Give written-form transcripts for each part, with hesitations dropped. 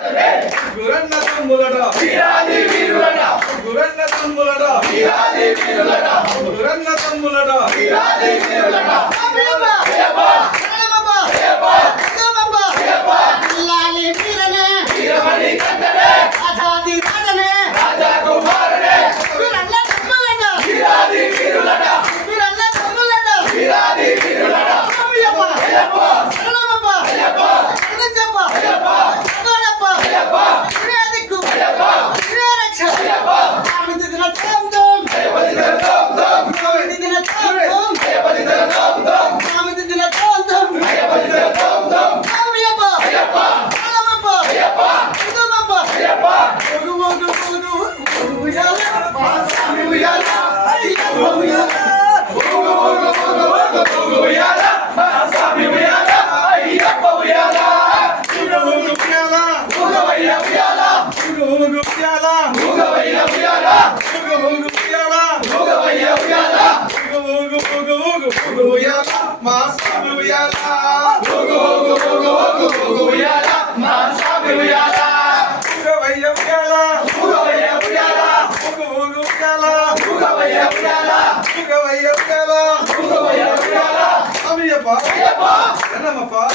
గురన్న తమ్ములట వీరాది వీరులట గురన్న తమ్ములట వీరాది వీరులట గురన్న తమ్ములట వీరాది వీరులట అయ్యప్ప అయ్యప్ప శరణమప్ప అయ్యప్ప శరణమప్ప అయ్యప్ప అల్లాలి వీరనే వీరమణి కంటనే ఆజాది రాజనే రాజా కుమారనే వీరన్న తమ్ములట వీరాది వీరులట వీరన్న తమ్ములట వీరాది వీరులట అయ్యప్ప అయ్యప్ప శరణమప్ప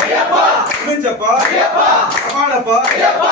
అయ్యప్ప శరణమప్ప అయ్యప్ప